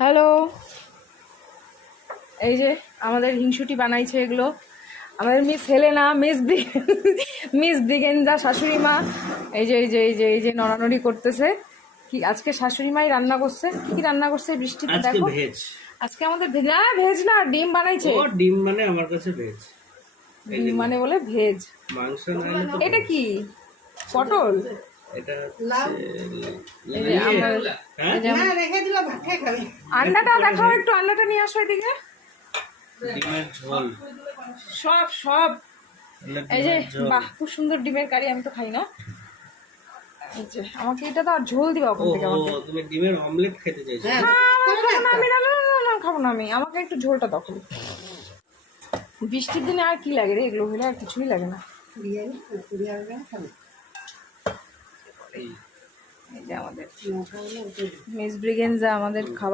Hello, এই যে আমাদের হিংসুটি বানাইছে এগুলো আমাদের মিস হেলেনা, মিস ব্রিগেঞ্জা শাশুড়ি মা। এই যে নড়ানড়ি করতেছে। কি আজকে শাশুড়ি মাই রান্না করছে? কি রান্না করছে বৃষ্টিতে? দেখো আজকে আমাদের ভেজ, ভেজ না ডিম বানাইছে। ও ডিম মানে আমার কাছে ভেজ। ডিম মানে বলে ভেজ। মাংস না। এটা কি পটল? এটা আন্ডাটা দেখাও একটু, আন্ডাটা নিয়ে আসো এদিকে। ডিমের ঝোল সব এই যে বাহ, খুব সুন্দর ডিমের কারি। আমি তো খাই না। এই যে আমাকে এটা তো আর ঝোল দিবা ওখান থেকে। আমাকে তুমি ডিমের অমলেট খেতে চাইছো? খাবো না আমি, আমাকে একটু ঝোলটা দাও। বৃষ্টির দিনে আর কি লাগে রে, এগুলো হলে আর কিছুই লাগে না। এই যে আমাদের মিস ব্রিগেঞ্জা আমাদের খাবার।